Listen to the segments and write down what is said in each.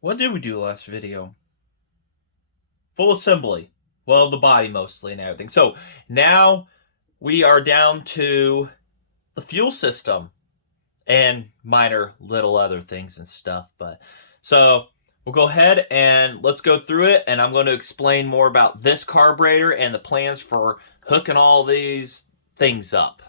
What did we do last video? Full assembly. Well, the body mostly and everything. So now we are down to the fuel system and minor little other things and stuff. But so we'll go ahead and let's go through it. And I'm going to explain more about this carburetor and the plans for hooking all these things up.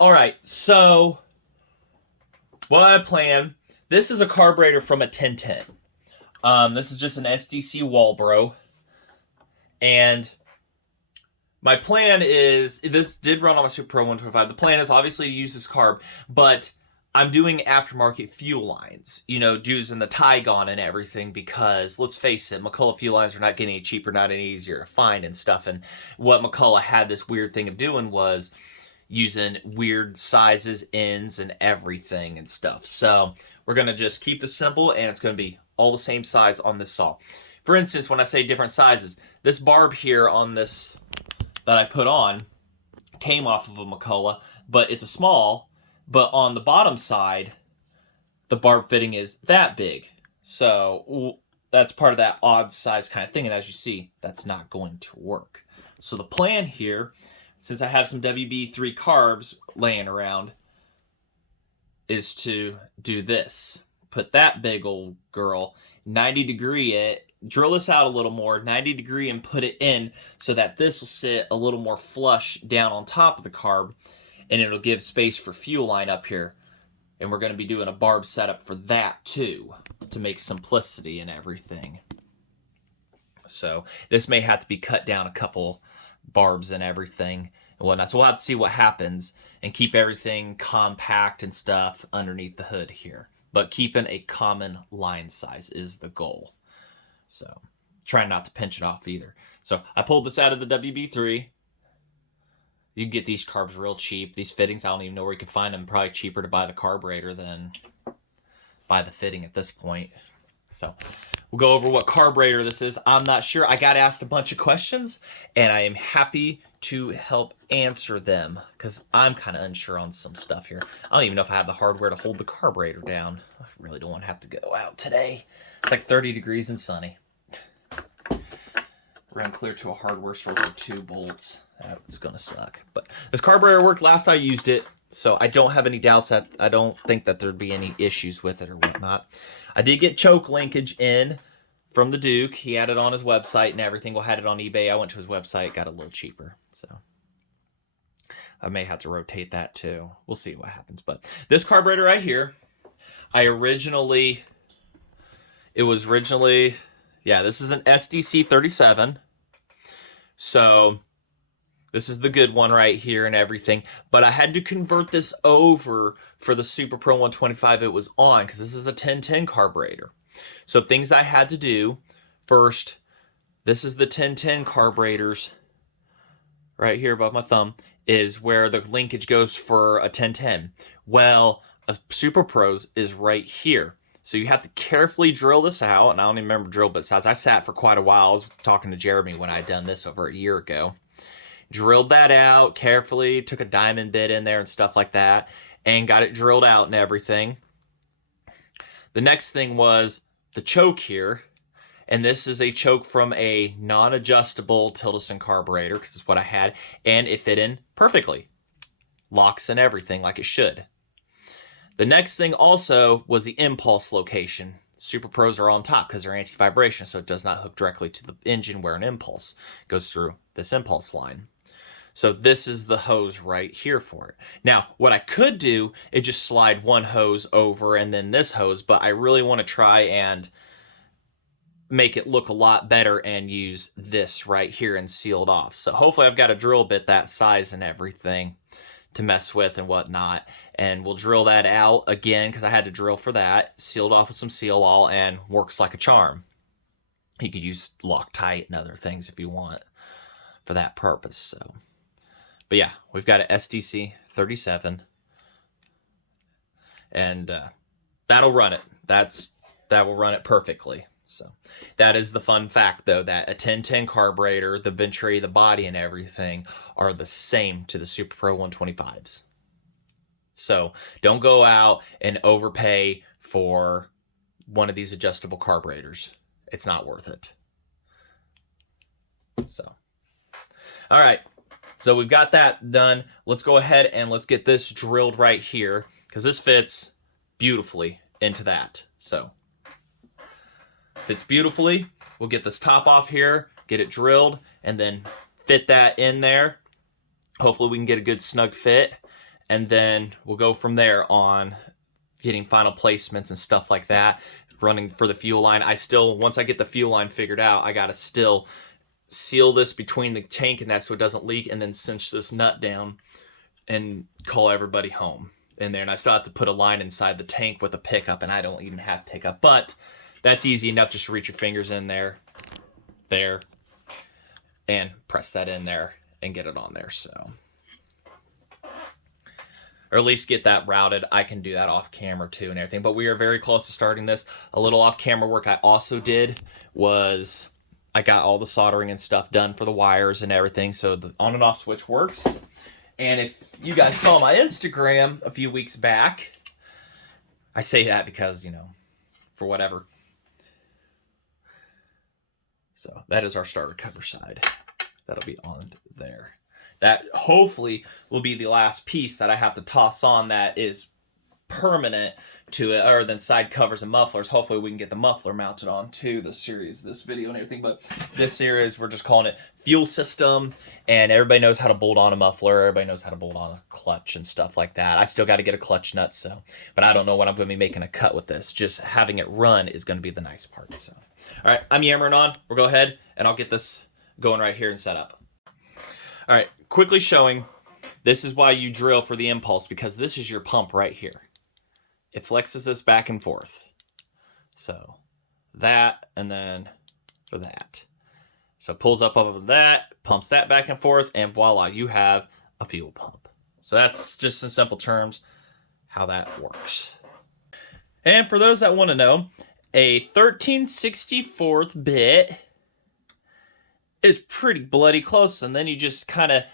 All right, so what I plan, this is a carburetor from a 1010. This is just an SDC Walbro. And my plan is, this did run on my Super Pro 125. The plan is obviously to use this carb, but I'm doing aftermarket fuel lines, using the Tygon and everything, because let's face it, McCulloch fuel lines are not getting any cheaper, not any easier to find and stuff. And what McCulloch had this weird thing of doing was using weird sizes, ends, and everything and stuff. So we're going to just keep this simple, and it's going to be all the same size on this saw. For instance, when I say different sizes, this barb here on this that I put on came off of a McCulloch, but it's a small, but on the bottom side, the barb fitting is that big. So that's part of that odd size kind of thing, and as you see, that's not going to work. So the plan here, since I have some WB3 carbs laying around, is to do this. Put that big old girl, 90 degree it, drill this out a little more, 90 degree, and put it in so that this will sit a little more flush down on top of the carb, and it'll give space for fuel line up here. And we're going to be doing a barb setup for that too, to make simplicity and everything. So this may have to be cut down a couple barbs and everything and whatnot. So we'll have to see what happens and keep everything compact and stuff underneath the hood here. But keeping a common line size is the goal. So trying not to pinch it off either. So I pulled this out of the WB3. You can get these carbs real cheap. These fittings, I don't even know where you can find them. Probably cheaper to buy the carburetor than buy the fitting at this point. So we'll go over what carburetor this is. I'm not sure. I got asked a bunch of questions, and I am happy to help answer them because I'm kind of unsure on some stuff here. I don't even know if I have the hardware to hold the carburetor down. I really don't want to have to go out today. It's like 30 degrees and sunny. Ran clear to a hardware store for 2 bolts. That's going to suck. But this carburetor worked last I used it, so I don't have any doubts that I don't think that there'd be any issues with it or whatnot. I did get choke linkage in from the Duke. He had it on his website and everything. We had it on eBay. I went to his website, got it a little cheaper. So I may have to rotate that too. We'll see what happens. But this carburetor right here, this is an SDC 37. So this is the good one right here and everything. But I had to convert this over for the Super Pro 125 it was on, because this is a 1010 carburetor. So things I had to do, first, this is the 1010 carburetors right here above my thumb, is where the linkage goes for a 1010. Well, a Super Pro's is right here. So you have to carefully drill this out, and I don't even remember drill bit size. I sat for quite a while. I was talking to Jeremy when I had done this over a year ago. Drilled that out carefully, took a diamond bit in there and stuff like that, and got it drilled out and everything. The next thing was the choke here, and this is a choke from a non-adjustable Tildeson carburetor, because it's what I had, and it fit in perfectly. Locks and everything like it should. The next thing also was the impulse location. Super Pros are on top because they're anti-vibration, so it does not hook directly to the engine where an impulse goes through this impulse line. So this is the hose right here for it. Now, what I could do is just slide one hose over and then this hose, but I really want to try and make it look a lot better and use this right here and sealed off. So hopefully I've got a drill bit that size and everything to mess with and whatnot, and we'll drill that out again because I had to drill for that, sealed off with some seal all, and works like a charm. You could use Loctite and other things if you want for that purpose. So, but yeah, we've got an SDC 37, and that'll run it. That will run it perfectly. So that is the fun fact, though, that a 1010 carburetor, the Venturi, the body, and everything are the same to the Super Pro 125s. So don't go out and overpay for one of these adjustable carburetors. It's not worth it. So, all right. So we've got that done. Let's go ahead and let's get this drilled right here, because this fits beautifully into that. So fits beautifully. We'll get this top off here, get it drilled, and then fit that in there. Hopefully we can get a good snug fit, and then we'll go from there on getting final placements and stuff like that, running for the fuel line. Once I get the fuel line figured out, I gotta still seal this between the tank and that so it doesn't leak, and then cinch this nut down and call everybody home in there. And I still have to put a line inside the tank with a pickup, and I don't even have pickup, but that's easy enough. Just reach your fingers in there, and press that in there and get it on there. So, or at least get that routed. I can do that off camera too and everything, but we are very close to starting this. A little off camera work I also did was I got all the soldering and stuff done for the wires and everything, so the on and off switch works. And if you guys saw my Instagram a few weeks back, I say that because, you know, for whatever. So that is our starter cover side. That'll be on there. That hopefully will be the last piece that I have to toss on that is permanent to it, other than side covers and mufflers. Hopefully we can get the muffler mounted on to the series, this video and everything. But this series, we're just calling it fuel system, and everybody knows how to bolt on a muffler. Everybody knows how to bolt on a clutch and stuff like that. I still got to get a clutch nut, so, but I don't know when I'm going to be making a cut with this. Just having it run is going to be the nice part. So, all right, I'm yammering on. We'll go ahead and I'll get this going right here and set up. All right, quickly showing, this is why you drill for the impulse, because this is your pump right here. It flexes this back and forth. So that, and then for that. So it pulls up of that, pumps that back and forth, and voila, you have a fuel pump. So that's just in simple terms how that works. And for those that want to know, a 13/64 bit is pretty bloody close, and then you just kind of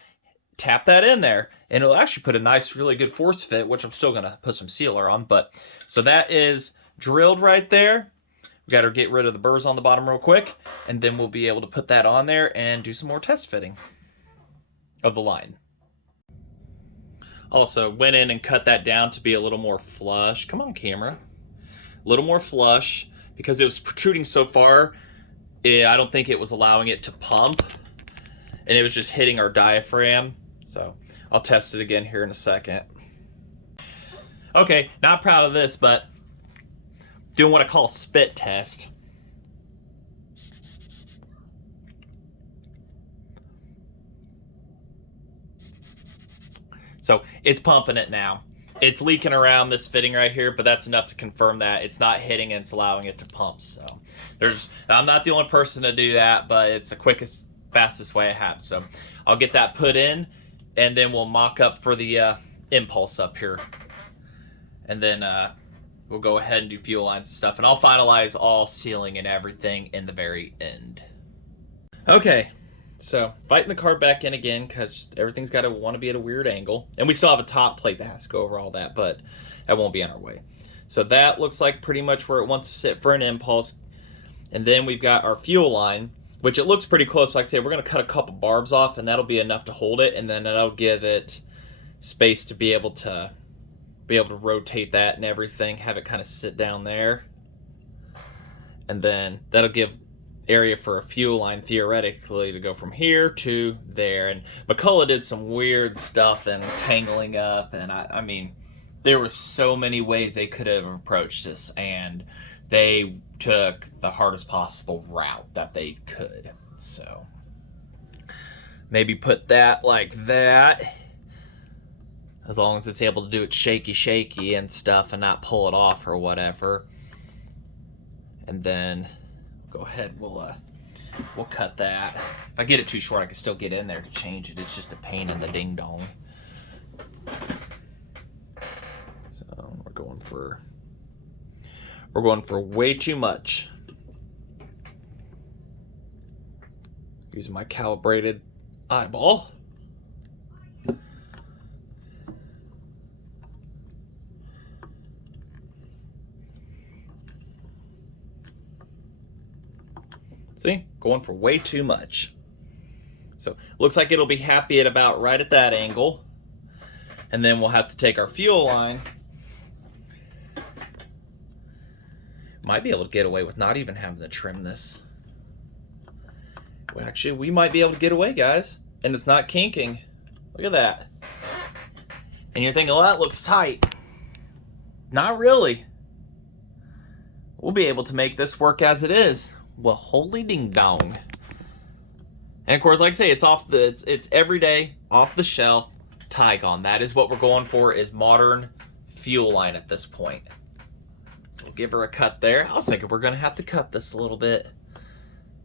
tap that in there, and it'll actually put a nice, really good force fit, which I'm still going to put some sealer on. But so that is drilled right there. We got to get rid of the burrs on the bottom real quick, and then we'll be able to put that on there and do some more test fitting of the line. Also went in and cut that down to be a little more flush. Come on, camera. A little more flush, because it was protruding so far. I don't think it was allowing it to pump, and it was just hitting our diaphragm. So I'll test it again here in a second. Okay, not proud of this, but doing what I call a spit test. So it's pumping it now. It's leaking around this fitting right here, but that's enough to confirm that it's not hitting and it's allowing it to pump. So I'm not the only person to do that, but it's the quickest, fastest way I have. So I'll get that put in, and then we'll mock up for the impulse up here, and then we'll go ahead and do fuel lines and stuff, and I'll finalize all sealing and everything in the very end. Okay, so fighting the car back in again, because everything's got to want to be at a weird angle, and we still have a top plate that has to go over all that, but that won't be in our way. So that looks like pretty much where it wants to sit for an impulse. And then we've got our fuel line, which it looks pretty close. Like I say, we're going to cut a couple barbs off, and that'll be enough to hold it, and then that'll give it space to be able to rotate that and everything, have it kind of sit down there. And then that'll give area for a fuel line theoretically to go from here to there. And McCulloch did some weird stuff and tangling up, and I mean, there were so many ways they could have approached this, and they took the hardest possible route that they could. So maybe put that like that, as long as it's able to do it shaky and stuff and not pull it off or whatever. And then go ahead, we'll cut that. If I get it too short, I can still get in there to change it. It's just a pain in the ding dong. So we're going for we're going for way too much. Using my calibrated eyeball. See, going for way too much. So looks like it'll be happy at about right at that angle. And then we'll have to take our fuel line. Might be able to get away with not even having to trim this. Well, actually, we might be able to get away, guys. And it's not kinking. Look at that. And you're thinking, well, that looks tight. Not really. We'll be able to make this work as it is. Well, holy ding dong. And of course, like I say, it's everyday, off the shelf Tygon. That is what we're going for, is modern fuel line at this point. So we'll give her a cut there. I was thinking we're gonna have to cut this a little bit.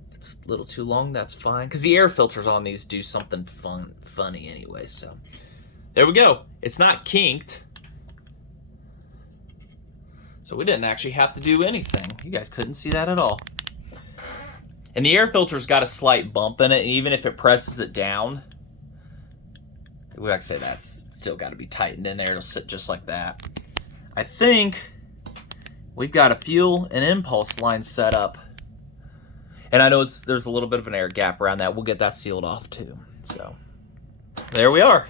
If it's a little too long, that's fine. Because the air filters on these do something funny anyway. So there we go. It's not kinked. So we didn't actually have to do anything. You guys couldn't see that at all. And the air filter's got a slight bump in it, and even if it presses it down, like I say, that's still got to be tightened in there. It'll sit just like that. I think we've got a fuel and impulse line set up. And I know there's a little bit of an air gap around that. We'll get that sealed off too. So there we are.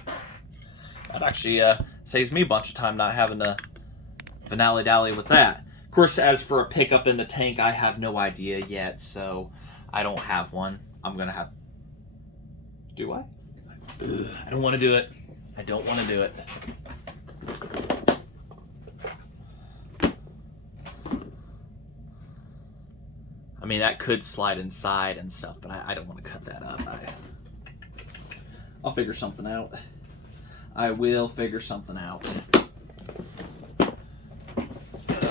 That actually saves me a bunch of time not having to finale-dally with that. Of course, as for a pickup in the tank, I have no idea yet, so I don't have one. I'm going to have... Do I? Ugh, I don't want to do it. I don't want to do it. I mean, that could slide inside and stuff, but I don't want to cut that up. I'll figure something out. I will figure something out.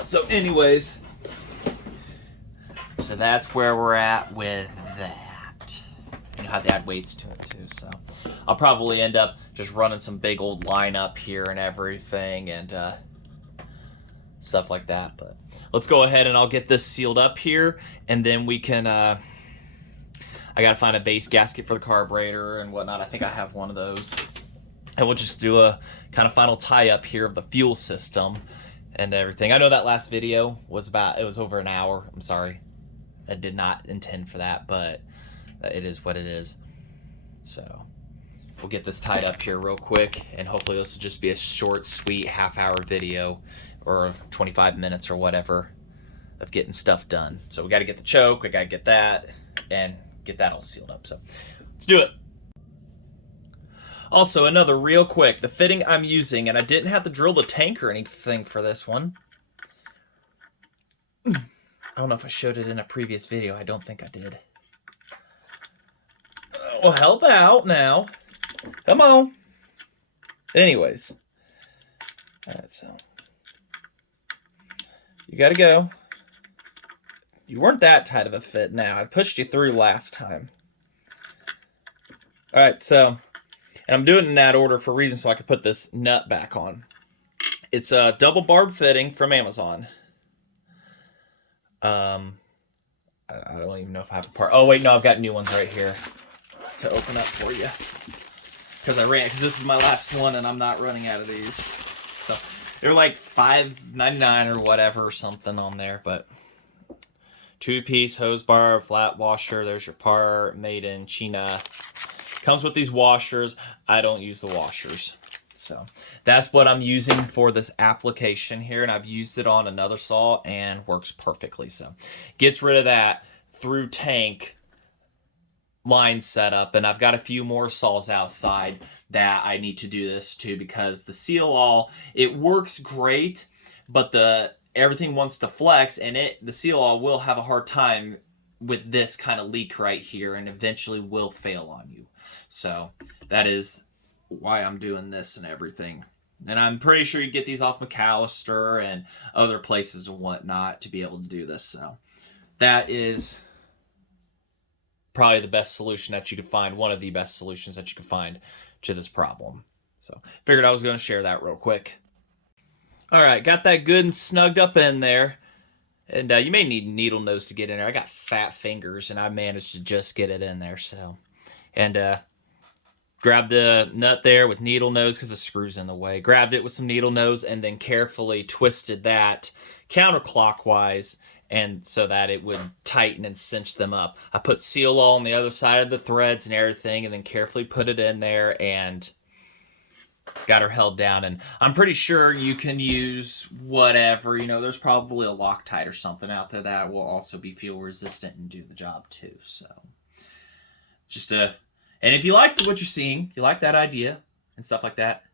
So anyways, so that's where we're at with that. You have to add weights to it too, so I'll probably end up just running some big old line up here and everything and stuff like that. But let's go ahead and I'll get this sealed up here, and then we can I gotta find a base gasket for the carburetor and whatnot. I think I have one of those, and we'll just do a kind of final tie up here of the fuel system and everything. I know that last video was it was over an hour. I'm sorry. I did not intend for that, but it is what it is. So we'll get this tied up here real quick, and hopefully this will just be a short, sweet half-hour video or 25 minutes or whatever of getting stuff done. So we got to get the choke, we got to get that, and get that all sealed up. So let's do it. Also, another real quick, the fitting I'm using, and I didn't have to drill the tank or anything for this one. I don't know if I showed it in a previous video. I don't think I did. Well, help out now. Come on. Anyways. Alright, so. You gotta go. You weren't that tight of a fit now. I pushed you through last time. Alright, so. And I'm doing it in that order for a reason, so I can put this nut back on. It's a double barb fitting from Amazon. I don't even know if I have a part. Oh, wait, no, I've got new ones right here to open up for you. Because this is my last one, and I'm not running out of these. So they're like $5.99 or whatever, or something on there, but 2-piece hose bar, flat washer. There's your part, made in China. Comes with these washers. I don't use the washers. So that's what I'm using for this application here, and I've used it on another saw and works perfectly. So gets rid of that through tank line setup, and I've got a few more saws outside that I need to do this to, because the seal all, it works great, but everything wants to flex, and the seal all will have a hard time with this kind of leak right here, and eventually will fail on you. So that is why I'm doing this and everything. And I'm pretty sure you get these off McCulloch and other places and whatnot to be able to do this. So that is probably the best solution that you could find, one of the best solutions that you could find to this problem. So figured I was going to share that real quick. All right, got that good and snugged up in there. And you may need needle nose to get in there. I got fat fingers, and I managed to just get it in there. So, and grabbed the nut there with needle nose because the screw's in the way. Grabbed it with some needle nose, and then carefully twisted that counterclockwise, and so that it would tighten and cinch them up. I put seal all on the other side of the threads and everything, and then carefully put it in there and got her held down. And I'm pretty sure you can use whatever, you know, there's probably a Loctite or something out there that will also be fuel resistant and do the job too. So just and if you like what you're seeing, you like that idea and stuff like that,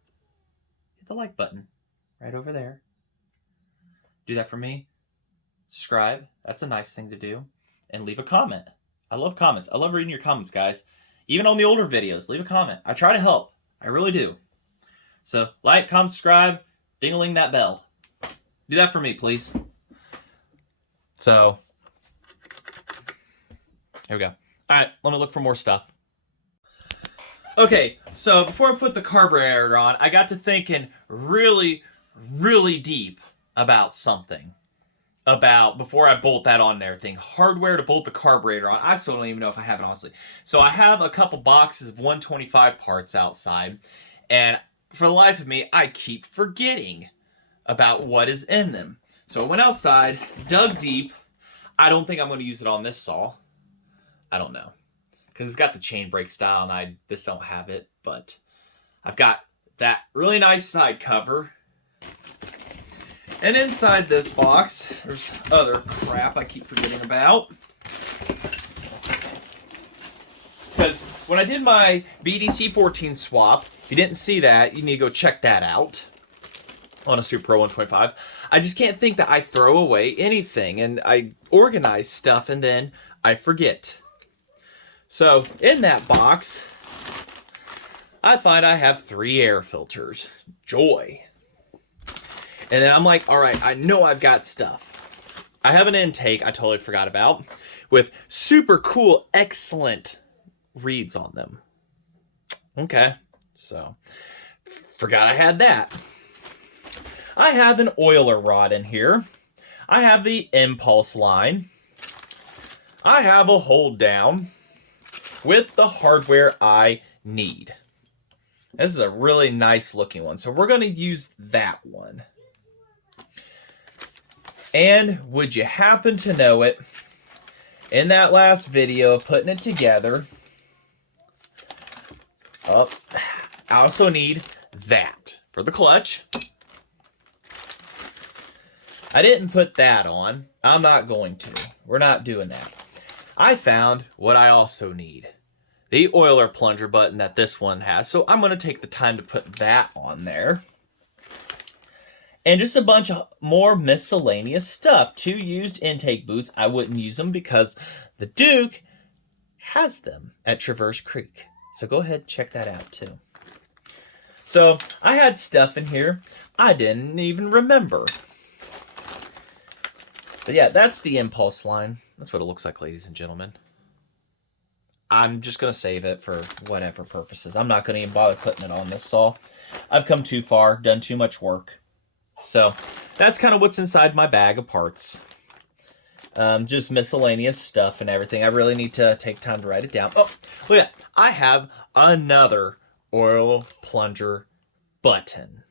hit the like button right over there. Do that for me. Subscribe. That's a nice thing to do. And leave a comment. I love comments. I love reading your comments, guys. Even on the older videos, leave a comment. I try to help. I really do. So, like, comment, subscribe, ding-a-ling that bell. Do that for me, please. So, here we go. All right, let me look for more stuff. Okay, so before I put the carburetor on, I got to thinking really, really deep about something. Before I bolt that on and everything. Hardware to bolt the carburetor on. I still don't even know if I have it, honestly. So I have a couple boxes of 125 parts outside, and for the life of me, I keep forgetting about what is in them. So I went outside, dug deep. I don't think I'm going to use it on this saw. I don't know. Because it's got the chain brake style, and I just don't have it. But I've got that really nice side cover. And inside this box, there's other crap I keep forgetting about. Because when I did my BDC 14 swap, if you didn't see that, you need to go check that out on a Super Pro 125. I just can't think that I throw away anything, and I organize stuff and then I forget. So in that box, I find I have 3 air filters. Joy. And then I'm like, all right, I know I've got stuff. I have an intake I totally forgot about with super cool, excellent reeds on them. Okay, so forgot I had that. I have an oiler rod in here. I have the impulse line. I have a hold down with the hardware I need. This is a really nice looking one, so we're going to use that one. And would you happen to know it, in that last video of putting it together, I also need that for the clutch. I didn't put that on. I'm not going to. We're not doing that. I found what I also need. The oiler plunger button that this one has. So I'm going to take the time to put that on there. And just a bunch of more miscellaneous stuff. 2 used intake boots. I wouldn't use them because the Duke has them at Traverse Creek. So go ahead and check that out too. So I had stuff in here I didn't even remember. But yeah, that's the impulse line. That's what it looks like, ladies and gentlemen. I'm just going to save it for whatever purposes. I'm not going to even bother putting it on this saw. I've come too far, done too much work. So that's kind of what's inside my bag of parts. Just miscellaneous stuff and everything. I really need to take time to write it down. Oh, look at that. I have another oil plunger button.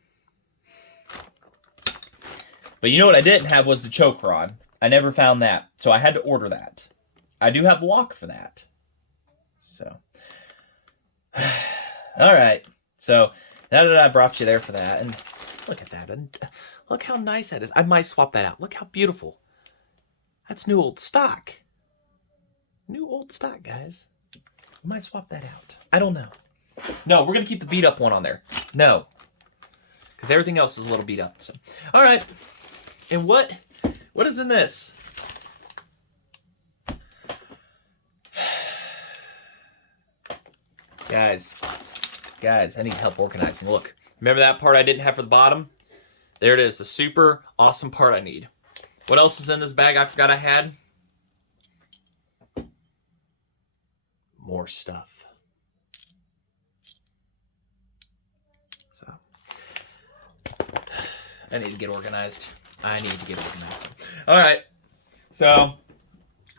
But you know what I didn't have was the choke rod. I never found that, so I had to order that. I do have a lock for that. So, all right. So now that I brought you there for that, and look at that, and look how nice that is. I might swap that out. Look how beautiful. That's new old stock. New old stock, guys. I might swap that out. I don't know. No, we're gonna keep the beat up one on there. No, because everything else is a little beat up. So, all right. And what is in this? Guys, I need help organizing. Look, remember that part I didn't have for the bottom? There it is, the super awesome part I need. What else is in this bag I forgot I had? More stuff. So, I need to get organized. All right. So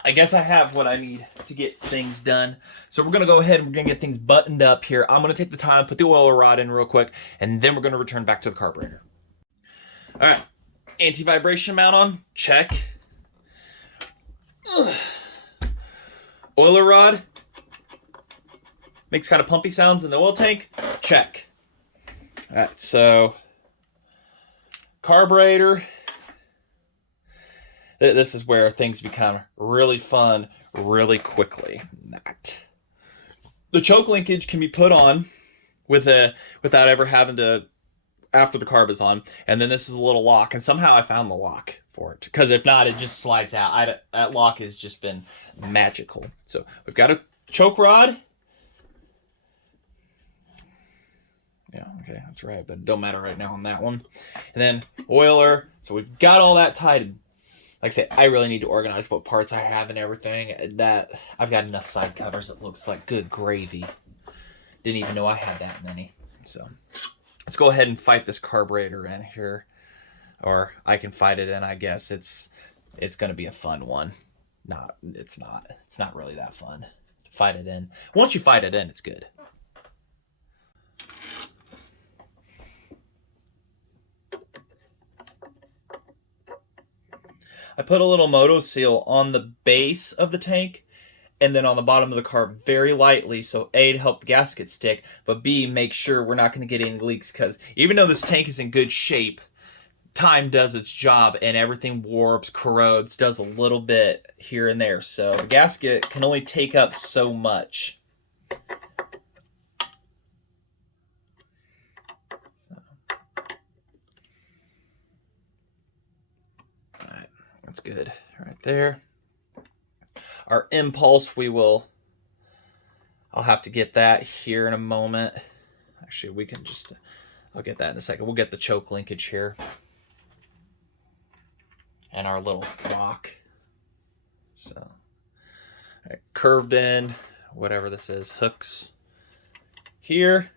I guess I have what I need to get things done. So we're going to go ahead and we're going to get things buttoned up here. I'm going to take the time, put the oil rod in real quick, and then we're going to return back to the carburetor. All right. Anti-vibration mount on. Check. Ugh. Oiler rod. Makes kind of pumpy sounds in the oil tank. Check. All right. So carburetor. This is where things become really fun really quickly. The choke linkage can be put on without ever having to, after the carb is on. And then this is a little lock. And somehow I found the lock for it. Because if not, it just slides out. That lock has just been magical. So we've got a choke rod. Yeah, okay, that's right. But it don't matter right now on that one. And then oiler. So we've got all that tied. Like I said, I really need to organize what parts I have and everything. That I've got enough side covers. It looks like good gravy. Didn't even know I had that many. So let's go ahead and fight this carburetor in here, or I can fight it in. I guess it's going to be a fun one. It's not really that fun to fight it in. Once you fight it in, it's good. I put a little moto seal on the base of the tank and then on the bottom of the carb very lightly, so A, to help the gasket stick, but B, make sure we're not going to get any leaks, because even though this tank is in good shape, time does its job and everything warps, corrodes, does a little bit here and there. So the gasket can only take up so much. That's good right there. Our impulse, I'll have to get that here in a moment. Actually, we can just, I'll get that in a second. We'll get the choke linkage here. And our little lock. So, all right, curved in, whatever this is, hooks here.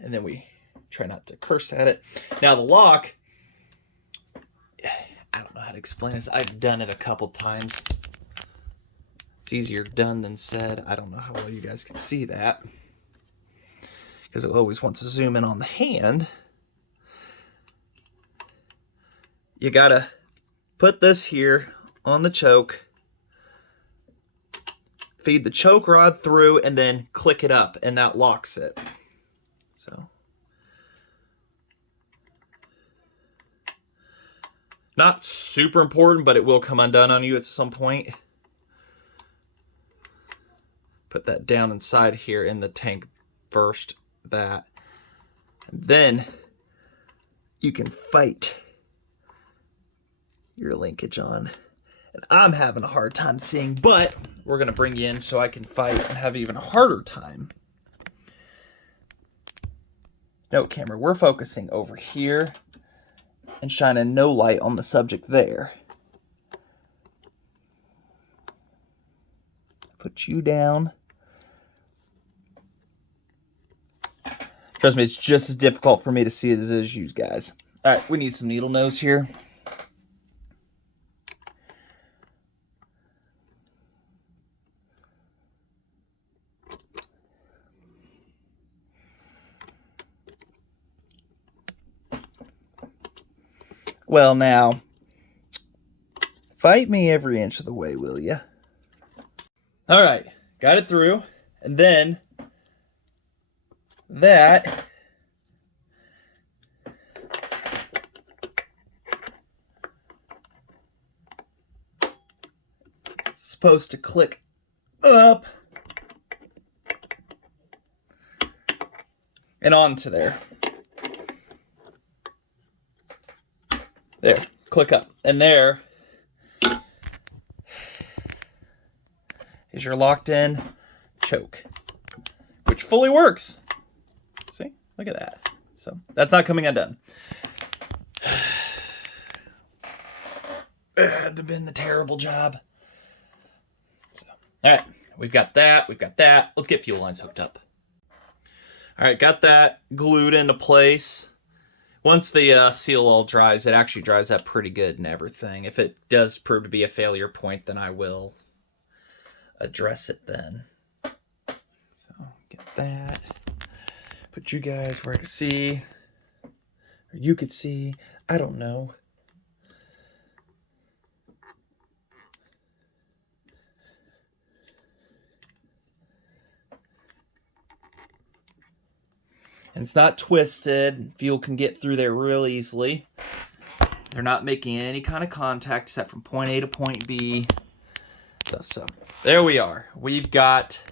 And then we try not to curse at it. Now the lock, I don't know how to explain this. I've done it a couple times. It's easier done than said. I don't know how well you guys can see that, because it always wants to zoom in on the hand. You gotta put this here on the choke, feed the choke rod through, and then click it up, and that locks it. So, not super important, but it will come undone on you at some point. Put that down inside here in the tank first, that. And then you can fight your linkage on. And I'm having a hard time seeing, but we're going to bring you in so I can fight and have even a harder time. No, camera, we're focusing over here and shining no light on the subject there. Put you down. Trust me, it's just as difficult for me to see as it is you guys. All right, we need some needle nose here. Well, now, fight me every inch of the way, will ya? All right, got it through, and then that is supposed to click up and onto there. There, click up. And there is your locked in choke, which fully works. See, look at that. So that's not coming undone. It had to have been the terrible job. So, all right, we've got that. We've got that. Let's get fuel lines hooked up. All right, got that glued into place. Once the seal all dries, it actually dries up pretty good and everything. If it does prove to be a failure point, then I will address it then. So get that. Put you guys where I can see, or you could see. I don't know. And it's not twisted. Fuel can get through there real easily. They're not making any kind of contact except from point A to point B. So there we are. We've got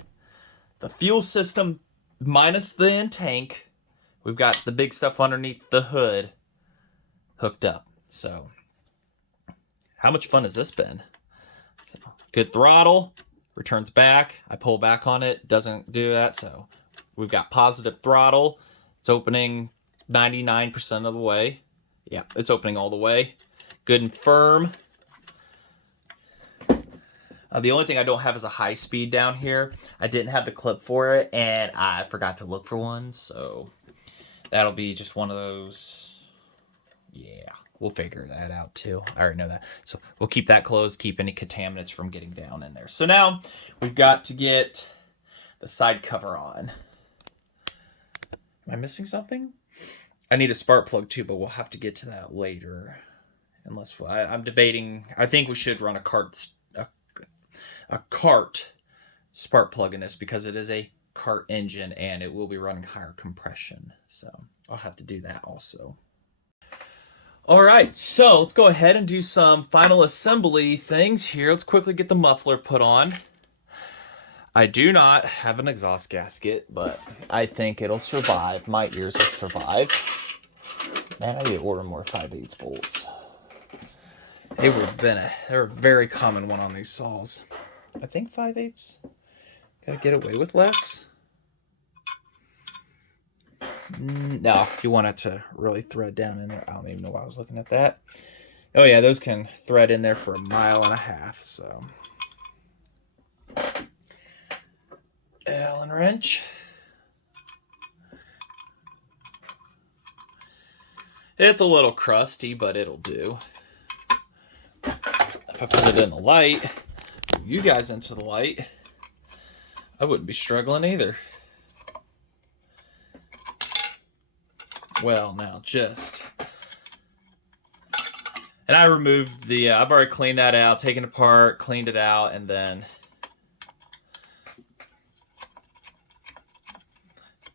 the fuel system minus the in tank. We've got the big stuff underneath the hood hooked up. So how much fun has this been? So, good throttle, returns back. I pull back on it, doesn't do that. So we've got positive throttle. It's opening 99% of the way. Yeah, it's opening all the way. Good and firm. The only thing I don't have is a high speed down here. I didn't have the clip for it, and I forgot to look for one. So that'll be just one of those. Yeah, we'll figure that out too. I already know that. So we'll keep that closed, keep any contaminants from getting down in there. So now we've got to get the side cover on. Am I missing something? I need a spark plug too, but we'll have to get to that later. Unless I'm debating. I think we should run a cart spark plug in this because it is a cart engine and it will be running higher compression. So I'll have to do that also. All right, so let's go ahead and do some final assembly things here. Let's quickly get the muffler put on. I do not have an exhaust gasket, but I think it'll survive. My ears will survive. Man, I need to order more 5/8 bolts. They were a very common one on these saws. I think 5/8 gotta get away with less. No, you want it to really thread down in there. I don't even know why I was looking at that. Oh yeah, those can thread in there for 1.5 miles. So Allen wrench. It's a little crusty, but it'll do. If I put it in the light, you guys into the light, I wouldn't be struggling either. Well, now just. And I removed the, I've already cleaned that out, taken it apart, cleaned it out, and then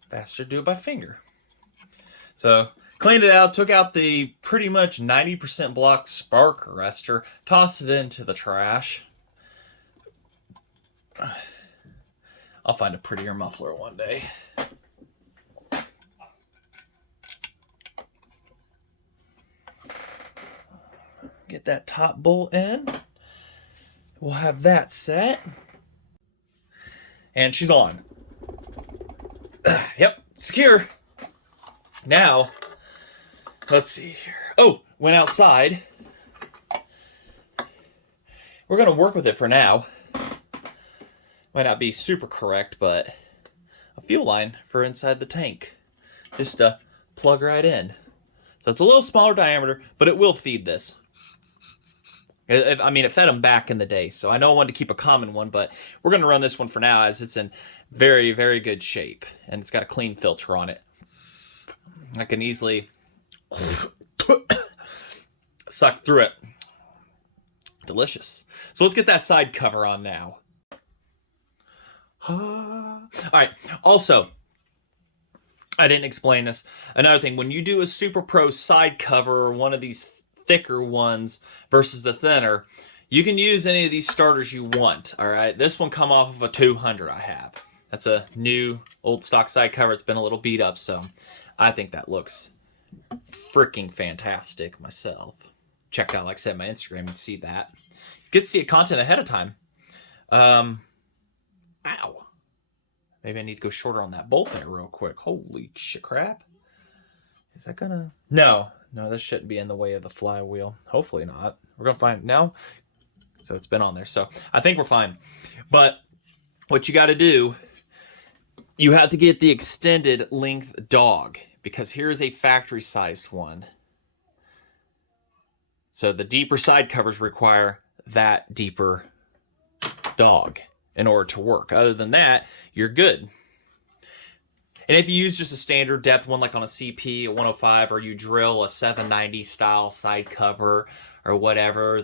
faster to do it by finger. So cleaned it out, took out the pretty much 90% block spark arrestor, tossed it into the trash. I'll find a prettier muffler one day. Get that top bolt in. We'll have that set. And she's on. Yep, secure. Now, let's see here. Oh, went outside. We're going to work with it for now. Might not be super correct, but a fuel line for inside the tank. Just to plug right in. So it's a little smaller diameter, but it will feed this. I mean, it fed them back in the day, so I know I wanted to keep a common one, but we're going to run this one for now as it's in very, very good shape, and it's got a clean filter on it. I can easily suck through it. Delicious. So let's get that side cover on now. All right, also, I didn't explain this. Another thing, when you do a Super Pro side cover or one of these thicker ones versus the thinner, you can use any of these starters you want. All right, this one come off of a 200 I have. That's a new old stock side cover. It's been a little beat up, so I think that looks freaking fantastic myself. Check out, like I said, my Instagram and see that. Get to see content ahead of time. Ow. Maybe I need to go shorter on that bolt there real quick. Holy shit crap. Is that gonna... No, this shouldn't be in the way of the flywheel. Hopefully not. We're gonna find now. So it's been on there. So I think we're fine. But what you got to do, you have to get the extended length dog because here is a factory-sized one. So the deeper side covers require that deeper dog in order to work. Other than that, you're good. And if you use just a standard depth one like on a CP, a 105, or you drill a 790 style side cover or whatever,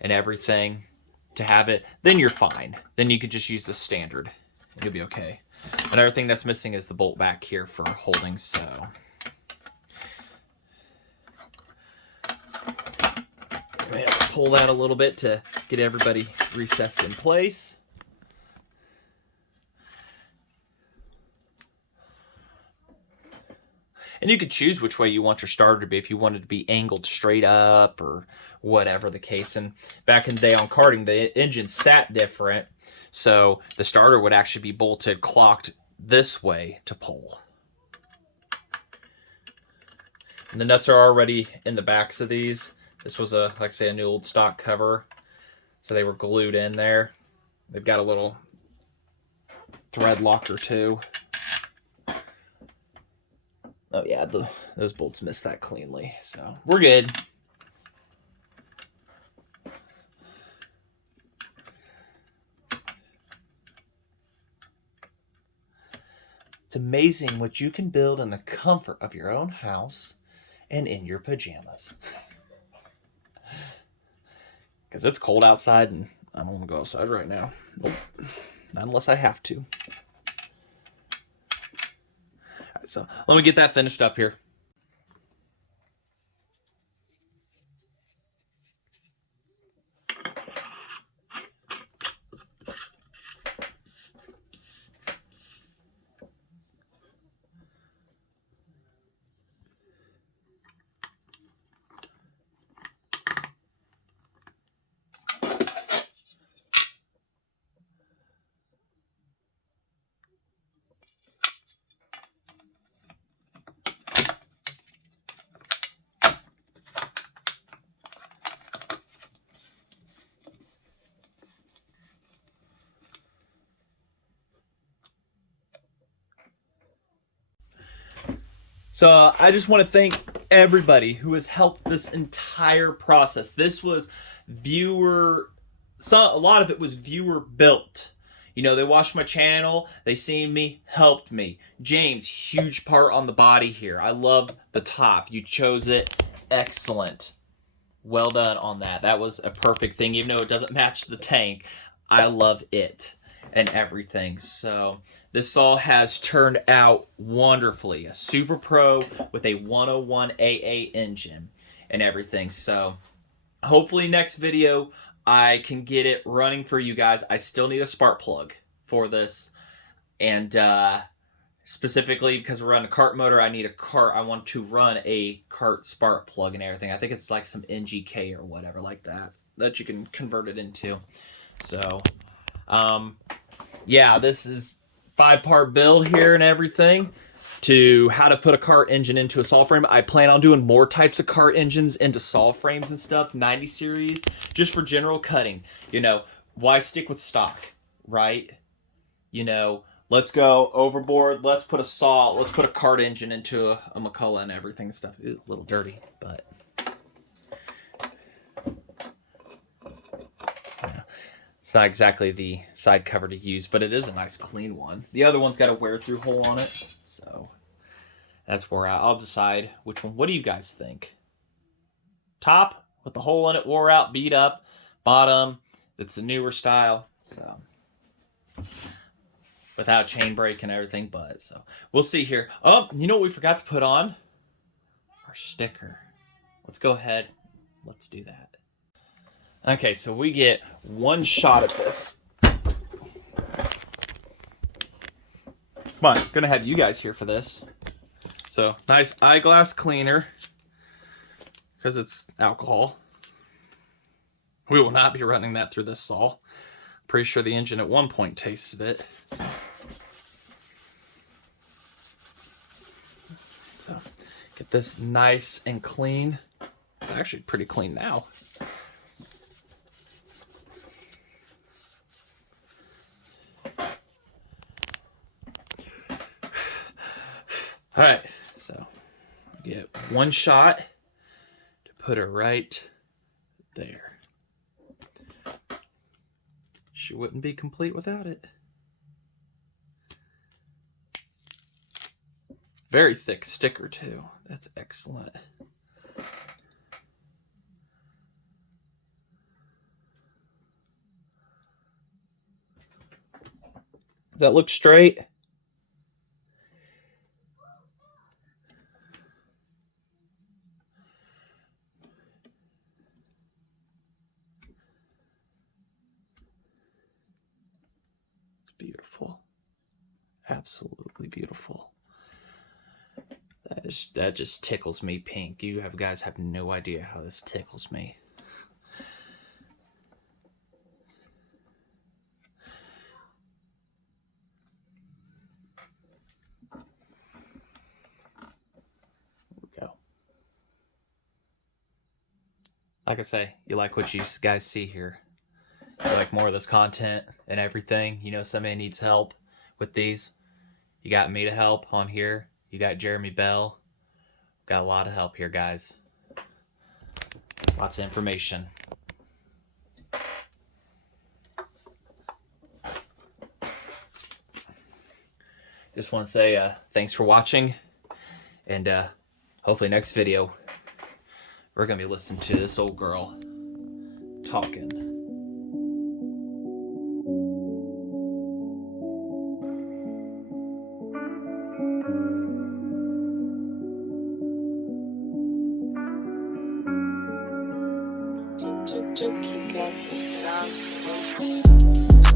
and everything to have it, then you're fine. Then you could just use the standard and you'll be okay. Another thing that's missing is the bolt back here for holding, so. I'm gonna have to pull that a little bit to get everybody recessed in place. And you could choose which way you want your starter to be, if you wanted to be angled straight up or whatever the case. And back in the day on karting, the engine sat different, so the starter would actually be bolted clocked this way to pull. And the nuts are already in the backs of these. This was like I say, a new old stock cover, so they were glued in there. They've got a little thread locker too. Oh yeah, those bolts missed that cleanly, so we're good. It's amazing what you can build in the comfort of your own house and in your pajamas. Because it's cold outside and I don't want to go outside right now. Nope. Not unless I have to. So let me get that finished up here. So I just want to thank everybody who has helped this entire process. This was a lot of it was viewer built. You know, they watched my channel, they seen me, helped me. James, huge part on the body here. I love the top. You chose it. Excellent. Well done on that. That was a perfect thing. Even though it doesn't match the tank, I love it and everything. So this saw has turned out wonderfully. A Super Pro with a 101 AA engine and everything. So hopefully next video I can get it running for you guys. I still need a spark plug for this, and specifically because we're running a kart motor, I want to run a kart spark plug and everything. I think it's like some NGK or whatever like that you can convert it into. So yeah, this is 5-part build here and everything to how to put a kart engine into a saw frame. I plan on doing more types of kart engines into saw frames and stuff, 90 series, just for general cutting. You know, why stick with stock, right? You know, let's go overboard. Let's put a kart engine into a McCulloch and everything and stuff. Ew, a little dirty, but yeah. It's not exactly the side cover to use, but it is a nice clean one. The other one's got a wear-through hole on it, so that's where I'll decide which one. What do you guys think? Top with the hole in it, wore out, beat up. Bottom, it's the newer style, so without chain brake and everything, but so we'll see here. Oh, you know what we forgot to put on? Our sticker. Let's go ahead. Let's do that. Okay, so we get one shot at this. Come on, gonna have you guys here for this. So, nice eyeglass cleaner, because it's alcohol. We will not be running that through this saw. Pretty sure the engine at one point tasted it. So get this nice and clean. It's actually pretty clean now. All right, So get one shot to put her right there. She wouldn't be complete without it. Very thick sticker too. That's excellent. Does that look straight? It's beautiful. Absolutely beautiful. That just tickles me pink. You guys have no idea how this tickles me. Like I say, you like what you guys see here. You like more of this content and everything. You know somebody needs help with these. You got me to help on here. You got Jeremy Bell. Got a lot of help here, guys. Lots of information. Just want to say thanks for watching. And hopefully next video, we're going to be listening to this old girl talking. Got the sauce.